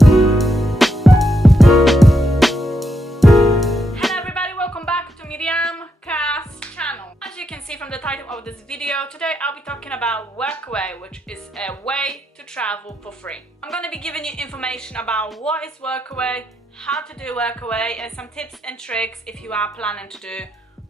Hello everybody, welcome back to Miriam Cast channel. As you can see from the title of this video, today I'll be talking about Workaway, which is a way to travel for free. I'm going to be giving you information about what is Workaway, how to do Workaway, and some tips and tricks if you are planning to do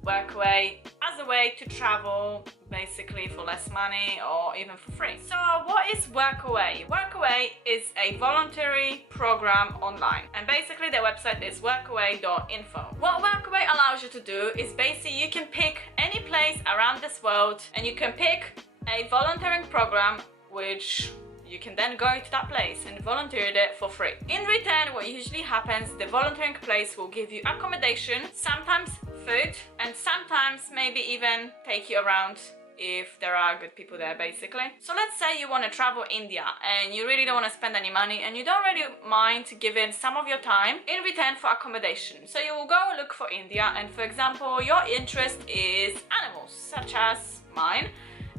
Workaway as a way to travel basically for less money or even for free. So what is Workaway? Workaway is a voluntary program online, and basically their website is workaway.info. What Workaway allows you to do is basically you can pick any place around this world and you can pick a volunteering program which you can then go to that place and volunteer it for free. In return, what usually happens, the volunteering place will give you accommodation, sometimes food, and sometimes maybe even take you around if there are good people there basically. So let's say you want to travel India and you really don't want to spend any money and you don't really mind giving some of your time in return for accommodation. So you will go look for India, and for example your interest is animals such as mine,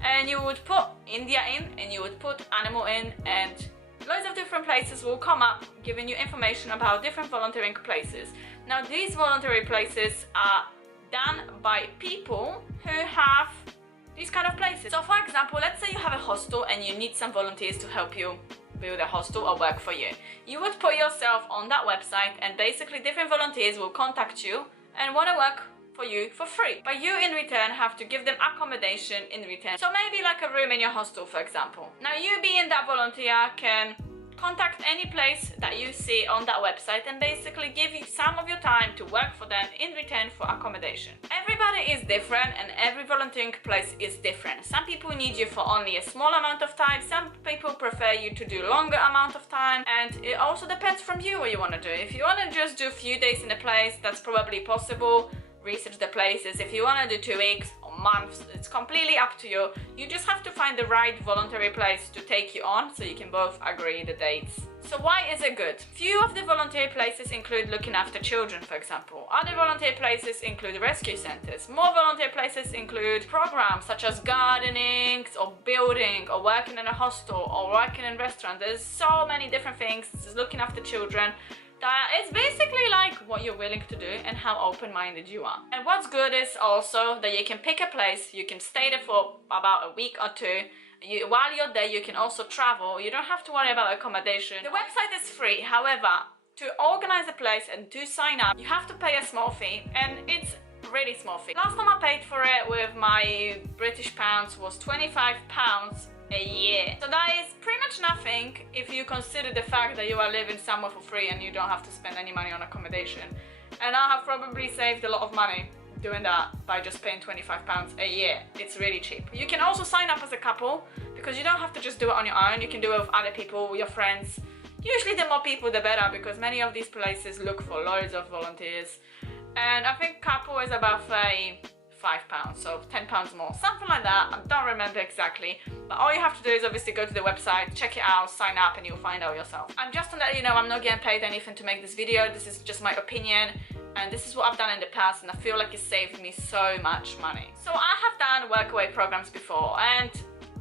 and you would put India in and you would put animal in, and loads of different places will come up giving you information about different volunteering places. Now these voluntary places are done by people who have these kind of places. So for example, let's say you have a hostel and you need some volunteers to help you build a hostel or work for you. You would put yourself on that website and basically different volunteers will contact you and want to work for you for free, but you in return have to give them accommodation in return. So maybe like a room in your hostel, for example. Now you being that volunteer can contact any place that you see on that website and basically give you some of your time to work for them in return for accommodation. Everybody is different and every volunteering place is different. Some people need you for only a small amount of time, some people prefer you to do longer amount of time, and it also depends from you what you want to do. If you want to just do a few days in a place, that's probably possible. Research the places. If you want to do 2 weeks or months, it's completely up to you. You just have to find the right voluntary place to take you on so you can both agree the dates. So why is it good? Few of the volunteer places include looking after children, for example. Other volunteer places include rescue centers. More volunteer places include programs such as gardening or building or working in a hostel or working in a restaurant. There's so many different things. Just looking after children. It's basically like what you're willing to do and how open-minded you are. And what's good is also that you can pick a place, you can stay there for about a week or two. While you're there, you can also travel. You don't have to worry about accommodation. The website is free, however, to organize a place and to sign up, you have to pay a small fee, and it's a really small fee. Last time I paid for it with my British pounds was £25 a year. So that is pretty much nothing if you consider the fact that you are living somewhere for free and you don't have to spend any money on accommodation. And I have probably saved a lot of money doing that by just paying £25 a year. It's really cheap. You can also sign up as a couple because you don't have to just do it on your own. You can do it with other people, your friends. Usually the more people the better, because many of these places look for loads of volunteers. And I think couple is about £5, so £10 more, something like that. I don't remember exactly, but all you have to do is obviously go to the website, check it out, sign up, and you'll find out yourself. And just to let you know, I'm not getting paid anything to make this video. This is just my opinion, and this is what I've done in the past, and I feel like it saved me so much money. So I have done Workaway programs before, and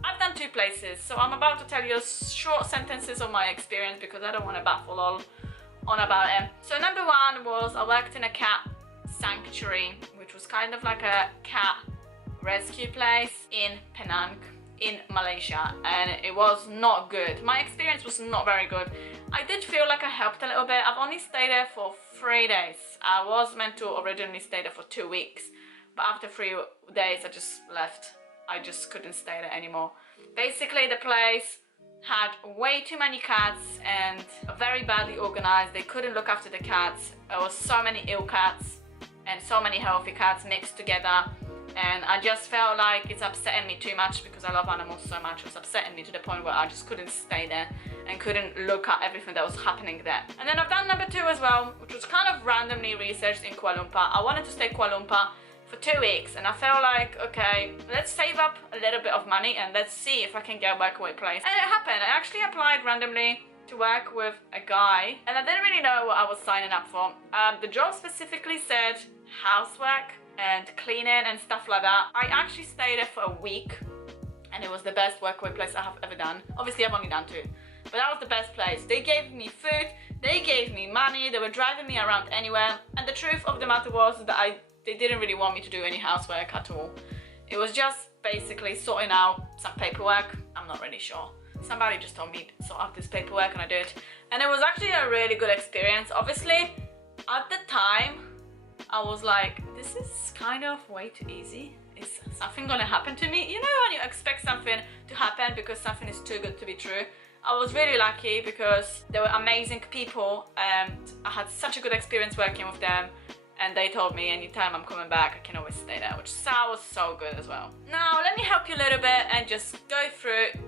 I've done 2 places, so I'm about to tell you short sentences of my experience because I don't want to baffle on about it. So number 1 was I worked in a cat sanctuary, which was kind of like a cat rescue place in Penang in Malaysia, and it was not good. My experience was not very good. I did feel like I helped a little bit. I've only stayed there for 3 days. I was meant to originally stay there for 2 weeks, but after 3 days I just left. I just couldn't stay there anymore. Basically the place had way too many cats and very badly organized. They couldn't look after the cats. There was so many ill cats and so many healthy cats mixed together, and I just felt like it's upsetting me too much because I love animals so much. It was upsetting me to the point where I just couldn't stay there and couldn't look at everything that was happening there. And then I've done number 2 as well, which was kind of randomly researched in Kuala Lumpur. I wanted to stay in Kuala Lumpur for 2 weeks, and I felt like, okay, let's save up a little bit of money and let's see if I can get a Workaway place. And it happened. I actually applied randomly to work with a guy, and I didn't really know what I was signing up for. The job specifically said housework and cleaning and stuff like that. I actually stayed there for a week, and it was the best Workaway place I have ever done. Obviously I've only done 2, But that was the best place. They gave me food, they gave me money, they were driving me around anywhere. And the truth of the matter was that they didn't really want me to do any housework at all. It was just basically sorting out some paperwork. I'm not really sure. Somebody just told me to sort out this paperwork and I did. And it was actually a really good experience. Obviously, at the time, I was like, this is kind of way too easy. Is something gonna happen to me? You know when you expect something to happen because something is too good to be true? I was really lucky because they were amazing people and I had such a good experience working with them, and they told me anytime I'm coming back I can always stay there, which was so good as well. Now let me help you a little bit and just go through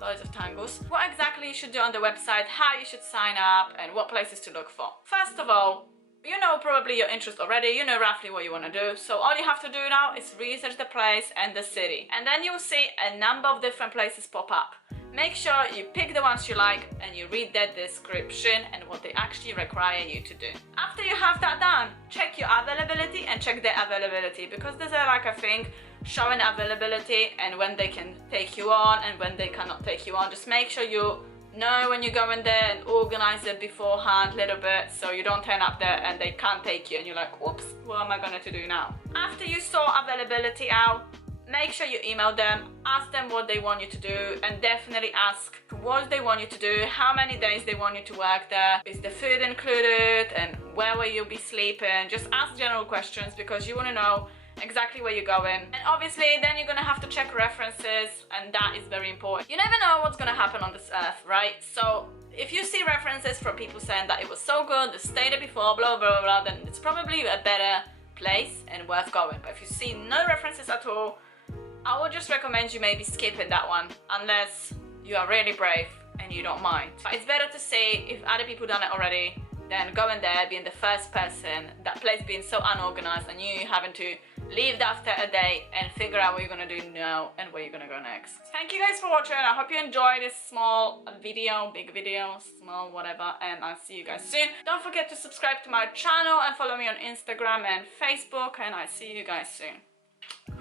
loads of tangles. What exactly you should do on the website, how you should sign up, and what places to look for. First of all, you know probably your interest already, you know roughly what you want to do, so all you have to do now is research the place and the city, and then you'll see a number of different places pop up. Make sure you pick the ones you like and you read their description and what they actually require you to do. After you have that done, check your availability and check their availability, because there's a thing showing availability and when they can take you on and when they cannot take you on. Just make sure you know when you go in there and organize it beforehand a little bit, so you don't turn up there and they can't take you and you're like, oops, what am I going to do now? After you sort availability out, make sure you email them, ask them what they want you to do, and definitely ask what they want you to do, how many days they want you to work there, is the food included, and where will you be sleeping. Just ask general questions because you want to know exactly where you're going. And obviously then you're gonna have to check references, and that is very important. You never know what's gonna happen on this earth, right? So if you see references from people saying that it was so good, they stayed there before, blah blah blah, then it's probably a better place and worth going. But if you see no references at all, I would just recommend you maybe skipping that one unless you are really brave and you don't mind. But it's better to see if other people done it already than going there, being the first person, that place being so unorganized and you having to leave after a day and figure out what you're gonna do now and where you're gonna go next. Thank you guys for watching. I hope you enjoyed this small video, big video, small, whatever, and I'll see you guys soon. Don't forget to subscribe to my channel and follow me on Instagram and Facebook, and I'll see you guys soon.